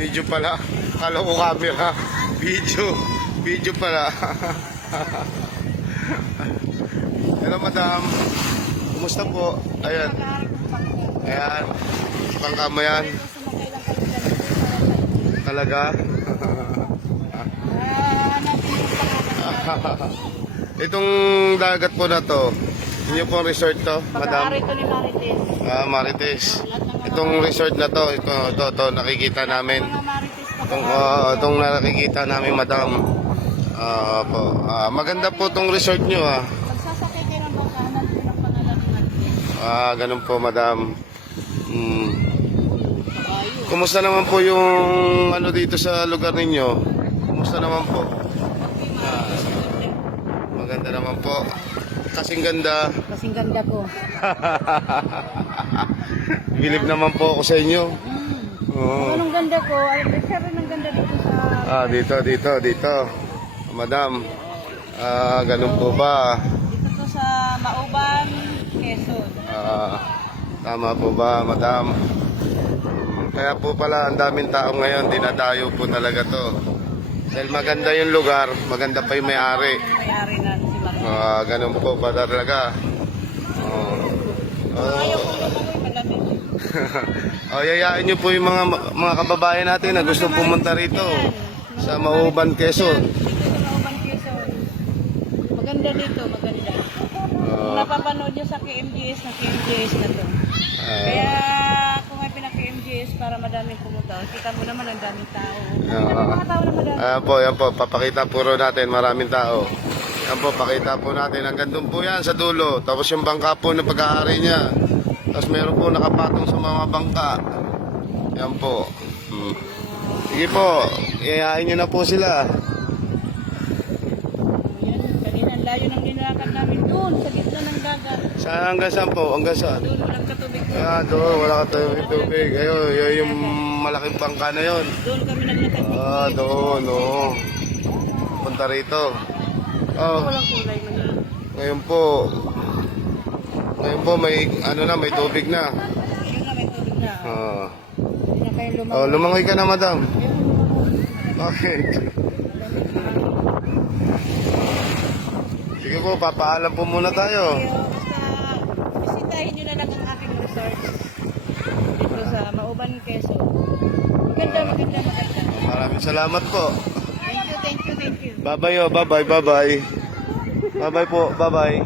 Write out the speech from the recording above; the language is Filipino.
Video pala. Kala ko camera. Video. Video pala. Hello, madam. Kumusta po? Ayan. Ayan. Bangka mo yan. Talaga? Itong dagat po na to, inyo pong resort to, madam? Pag-aari to ni Marites. Marites. Itong resort na to, ito nakikita namin. Mga Marites pa. Itong nakikita namin, madam. Maganda po itong resort nyo, Magsasakay kayo ng bangkanan po ng pangalan ni Marites. Ganun po, madam. Kumusta naman po yung ano dito sa lugar ninyo? Kumusta naman po? Maganda naman po. Kasing ganda. Kasing ganda po. Bilib naman po ako sa inyo. Oo. Anong ganda ko? Siya rin ang ganda dito sa... Dito. Madam. Ganun po ba? Dito to sa Mauban, Quezon. Tama po ba, madam? Kaya po pala ang daming tao ngayon, dinadayo po talaga to. Dahil maganda yung lugar, maganda pa yung may-ari. May-ari na si Marites. Ganun po pa talaga. Ayaw kong lumakoy, malamig. Yayain nyo po yung mga kababayan natin na gusto pumunta rito sa Mauban, Quezon. Dito sa Mauban, Quezon. Maganda dito, maganda. Kung napapanood nyo sa KMGS na to. Kaya kung may pinaka-KMGS para madaming pumunta, kita mo naman ang daming tao. Mga tao na madami. Yan po, papakita po natin, maraming tao. Yan po, pakita po natin. Hanggang doon po yan sa dulo. Tapos yung bangka po na pag-aari niya. Tapos meron po nakapatong sa mga bangka. Yan po. Sige po, iayain nyo na po sila. Kanina ang layo ng nilakad namin doon sa gitna ng dagat. Saan hanggang saan po? Hanggang saan? Doon walang katubig. Doon, wala ka tubig. Ayun, yung malaking bangka na yun. Doon kami naglakad. Doon, oo. Punta rito. Walang kulay man yun. Ngayon po may may tubig na. Yun na may tubig na. Hindi na kayo lumakas. Lumangoy ka na, madam. Okay. Sige po, papaalam po muna tayo. Basta bisitahin nyo na lang ang aking resort. Dito sa Mauban, Quezon. Maganda. Maraming salamat po. Thank you. Bye-bye. Bye-bye po. Bye-bye.